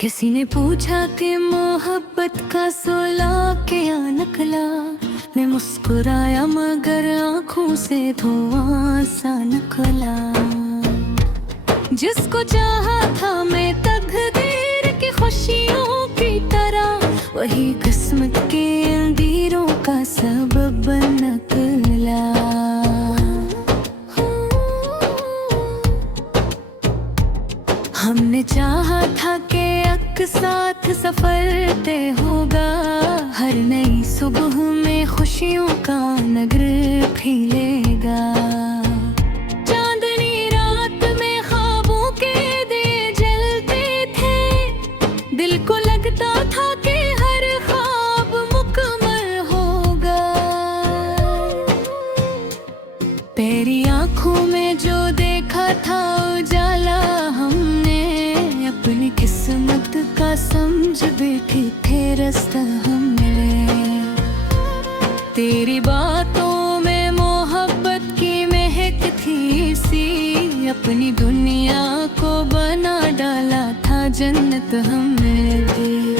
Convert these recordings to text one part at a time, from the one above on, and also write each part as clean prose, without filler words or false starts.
किसी ने पूछा कि मोहब्बत का सोला क्या नकला। मैं मुस्कुराया मगर आंखों से धुआं सा निकला। जिसको चाहा था मैं तकदीर की खुशियों की तरह, वही किस्मत के अंधेरों का सबब निकला। हमने चाहा था कि एक साथ सफर तय होगा, हर नई सुबह में खुशियों का नगर खिलेगा। चांदनी रात में ख्वाबों के दिए जलते थे, दिल को लगता था कि हर ख्वाब मुकम्मल होगा। तेरी आंखों में जो देखा था उजाला, हमने अपनी किस्मत का समझ बैठे थे रास्ता हमने। तेरी बातों में मोहब्बत की महक थी सी, अपनी दुनिया को बना डाला था जन्नत हमने दी।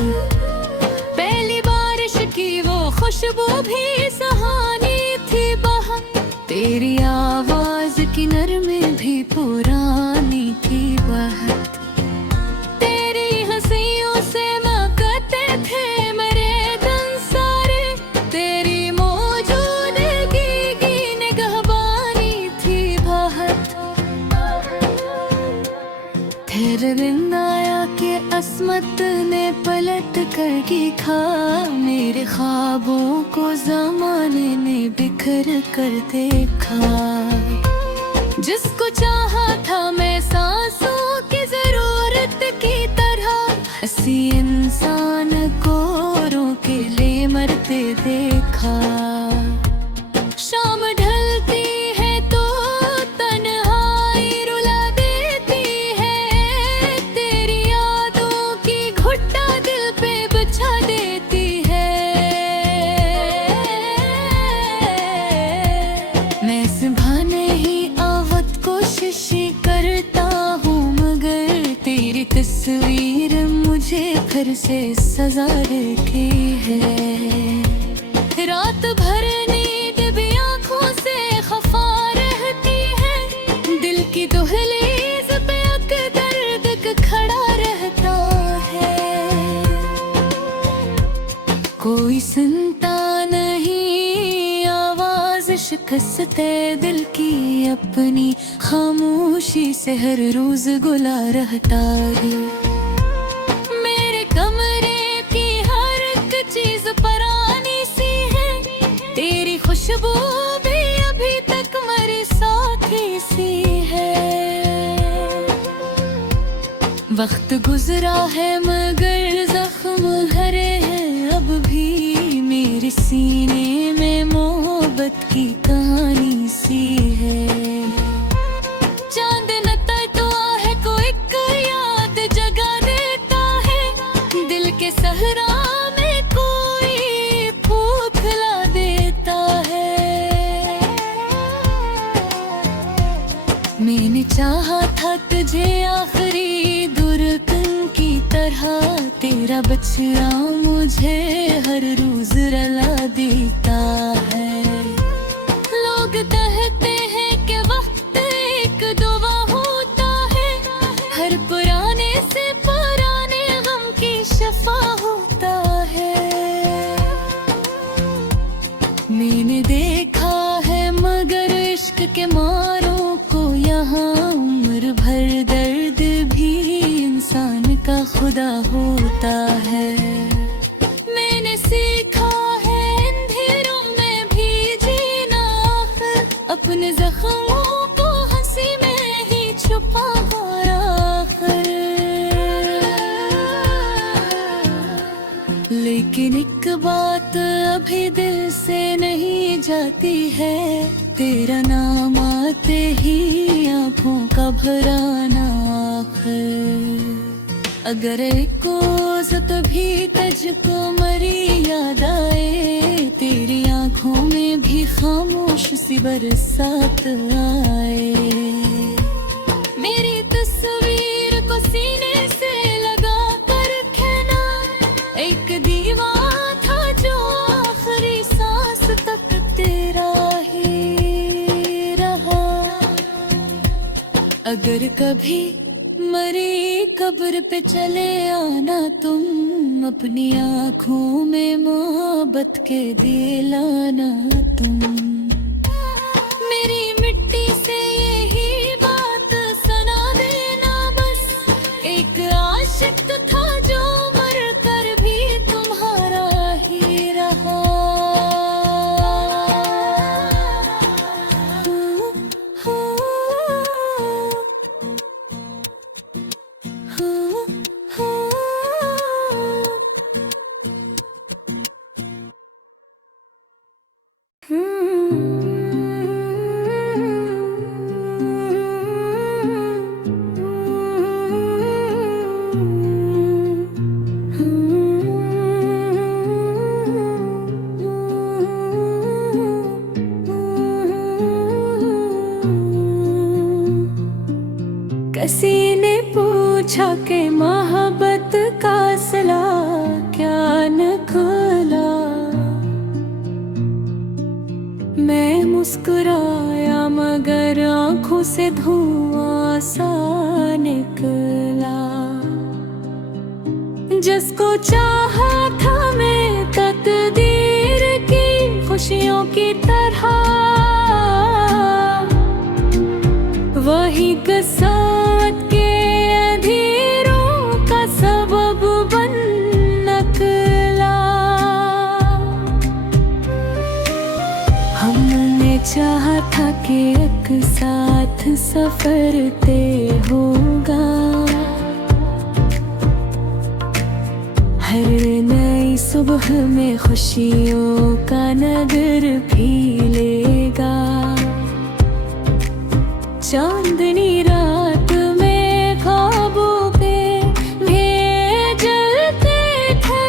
पहली बारिश की वो खुशबू भी सुहानी थी बहुत, तेरी आवाज की नरमी भी पुरानी थी बहुत। तेरी हंसियों से महकते थे मेरे दिन सारे, तेरी मौजूदगी की निगहबानी थी बहुत। फिर दिन आया कि अस्मत ने पलट कर की खा, मेरे ख्वाबों को ज़माने ने बिखर कर देखा। जिसको चाहा था मैं सांसों की जरूरत की तरह, ऐसी इंसान को रोक के लिए मरते देखा। शाम ढलती है तो तन्हाई रुला देती है, तेरी यादों की घुट्टा दिल पे बिछा देती है। मैं सुभाने ही आवत कोशिश करता हूँ, मगर तेरी तस्वीर मुझे फिर से सजा देती है। रात भर नींद भी आँखों से खफा रहती है, दिल की दहलीज पे दर्द खड़ा रहता है। कोई सुनता नहीं आवाज शिकस्ते दिल की, अपनी खामोशी से हर रोज गुला रहता है। मेरे कमरे की हर एक चीज पुरानी सी है, तेरी खुशबू भी अभी तक मेरे साथी सी है। वक्त गुजरा है मगर जख्म हरे हैं अब भी, मेरे सीने में मोहब्बत की कहानी सी है। चांद नतरता है कोई एक याद जगा देता है, दिल के सहरा में कोई फूल खिला देता है। मैंने चाहा था तुझे आखिरी दुर्गन की तरह, तेरा बच्चा मुझे हर रोज रुला देता है। लोग कहते हैं कि वक्त एक दुआ होता है, हर पुराने से पुराने गम की शफा होता है। मैंने देखा है मगर इश्क के मारों को यहाँ, उम्र भर दर्द भी इंसान का खुदा होता है। मैंने सीखा है अंधेरों में भी जीना, अपने जख्मों को हंसी में ही छुपा आखिर। लेकिन एक बात अभी दिल से नहीं जाती है, तेरा नाम आते ही आँखों का भराना आखिर। अगर एक रोज़ भी तुझको मरी याद आए, तेरी आँखों में भी खामोश सी बरसात आए। मेरी तस्वीर को सीने से लगा कर अगर कभी मरी कब्र पे चले आना तुम, अपनी आँखों में मोहब्बत के दिलाना तुम। मेरी मिट्टी से यही बात सुना देना बस, एक आशिक था जो मर कर भी तुम्हारा ही रहा। किसी ने पूछा कि मोहब्बत का सिला क्या निकला, मैं मुस्कुराया मगर आंखों से धुआं सा निकला। जिसको चाहा था मैं तकदीर की खुशियों की तरह, वही किस्मत के अंधेरों का सबब बन निकला। हमने चाहा था कि एक साथ सफर तय होगा, हर नई सुबह में खुशियों का नगर भी लेगा। चांदनी रात में ख्वाबों पे भेजते थे,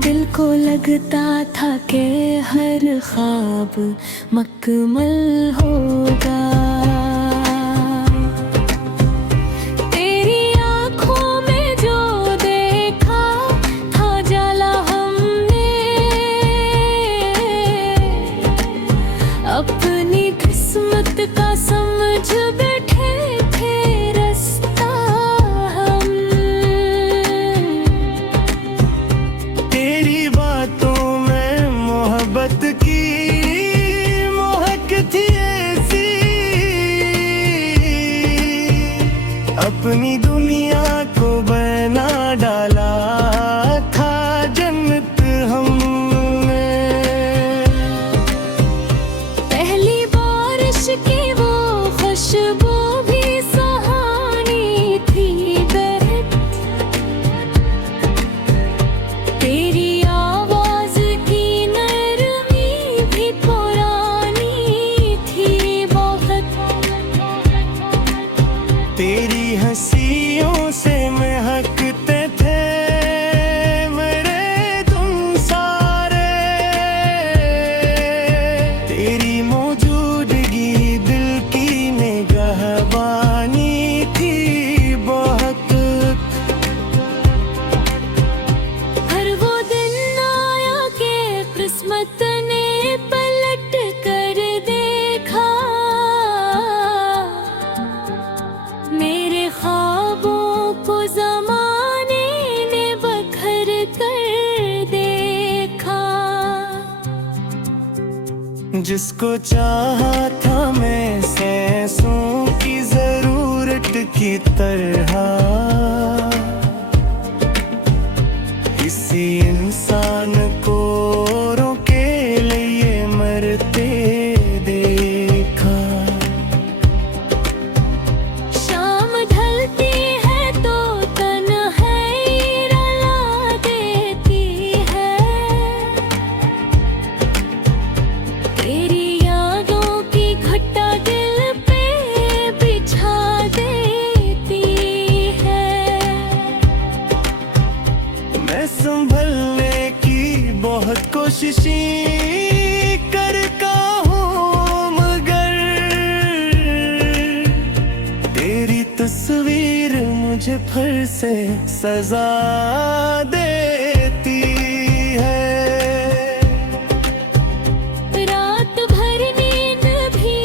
दिल को लगता था कि हर ख्वाब मुकम्मल होगा। तेरी आँखों में जो देखा था जला हमने, अपनी किस्मत का समझ बैठे थे रास्ता हम। तेरी बातों में मोहब्बत की महक थी ऐसी, अपनी दुनिया को बना डाला था जन्नत हमने। पहली बारिश की वो खुशबू भी सुहानी थी बहत, तेरी आवाज की नरमी भी पुरानी थी बहुत। तेरी हंसियों से महकते थे मेरे तुम सारे, तेरी मौजूदगी दिल की निगहबानी थी बहुत। हर वो दिन आया कि किस्मत ने पलट कर देखा, मेरे ख्वाबों को ज़माने ने बखर कर देखा। जिसको चाहा था मैं सांसों की जरूरत की तरह, किसी इंसान को रोके लिए मरते देखा। शाम ढलती है तो तन्हाई रुला देती है, तेरी यादों की घटा दिल पे बिछा देती है। मैं संभलने की बहुत कोशिशें करता हूँ मगर तेरी तस्वीर मुझे फिर से सजा देती है। रात भर नींद भी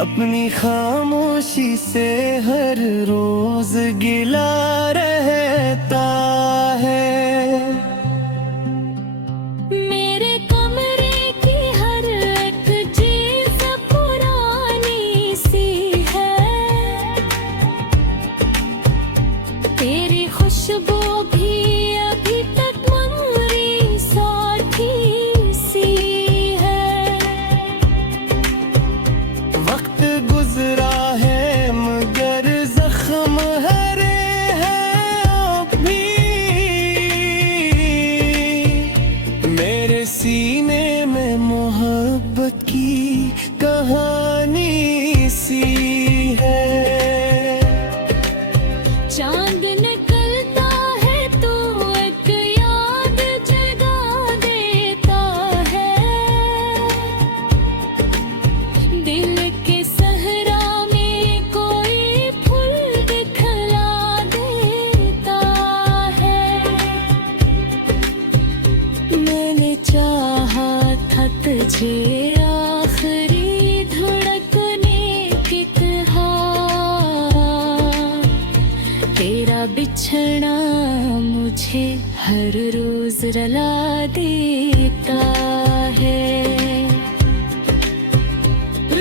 अपनी खामोशी से हर रोज गिला रहता है। मेरे कमरे की हर एक चीज पुरानी सी है, तेरी खुशबू भी अभी तक मेरी साथी सी है। वक्त गुजरा है मगर जख्म हरे हैं अब भी, मेरे सीने में मोहब्बत की कहानी सी है। चांद निकलता है तो एक याद जगा देता है, दिल के सहरा में कोई फूल दिखला देता है। मैंने चाहा था तुझे आखिरी धड़कने की तरह, तेरा बिछड़ना मुझे हर रोज रुला देता है।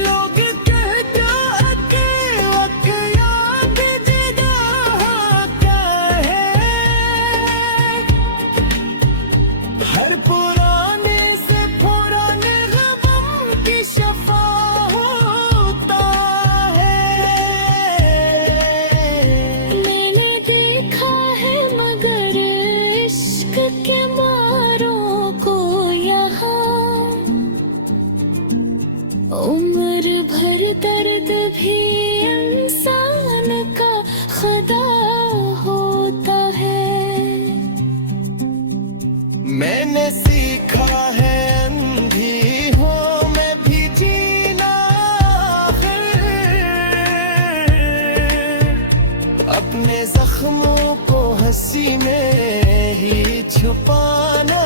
लोग कहते हैं कि वक्त याद जगाता है, हर पुराने से पुराने गम की शफा होता है। मैंने देखा है मगर इश्क के मारों को यहाँ, उम्र भर दर्द भी इंसान का खुदा होता है। मैंने सीखा है अंधी हो मैं भी जीना, अपने जख्मों को हंसी में ही छुपाना।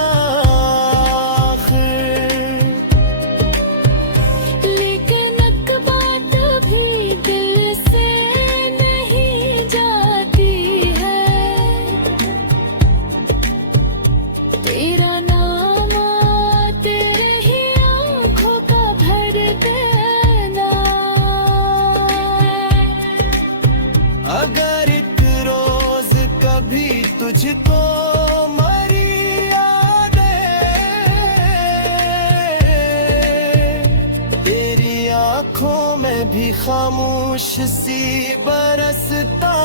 लेकिन एक बात भी दिल से नहीं जाती है, तेरा नाम तेरे ही आँखों का भर देना। अगर एक रोज कभी तुझको मरी यादें, तेरी आंखों में भी खामोश सी बरसता